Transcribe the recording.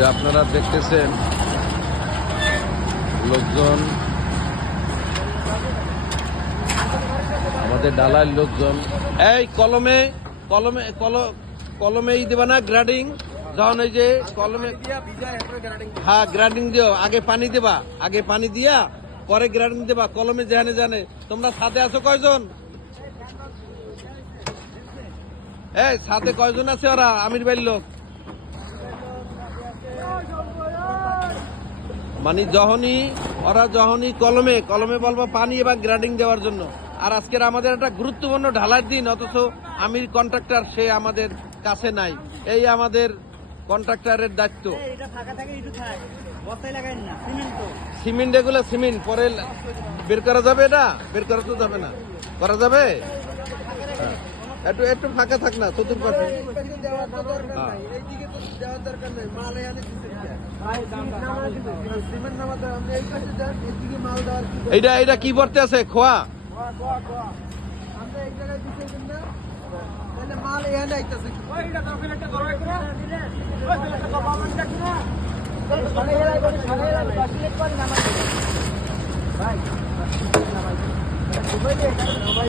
যে আপনারা দেখতেছেন লোকজন, আমাদের ডালার লোকজন, এই কলমে কলমে কলমে দেবা না গ্রাডিং, যখন ওই যে কলমে, হ্যাঁ গ্রাডিং দিও, আগে পানি দেবা, আগে পানি দিয়া পরে গ্রাডিং দেবা, কলমে জানে জানে। তোমরা সাথে আছো কয়জন? এই সাথে কয়জন আছে ওরা? আমির বাড়ির লোক। মানে যখনই কলমে কলমে বলবো পানি এবং গ্রাডিং দেওয়ার জন্য। আর আজকের আমাদের একটা গুরুত্বপূর্ণ ঢালার দিন, অথচ আমির কন্ট্রাক্টর সে আমাদের কাছে নাই। এই আমাদের কন্ট্রাক্টরের দায়িত্ব। সিমেন্ট, এগুলো সিমেন্ট পরে বের করা যাবে, এটা বের করা তো যাবে না, করা যাবে। একটু একটু ফাঁকা থাক না চতুর্পাশে। এইটা কি করতে আছে? খোয়া মাল এখানে আইতাছে।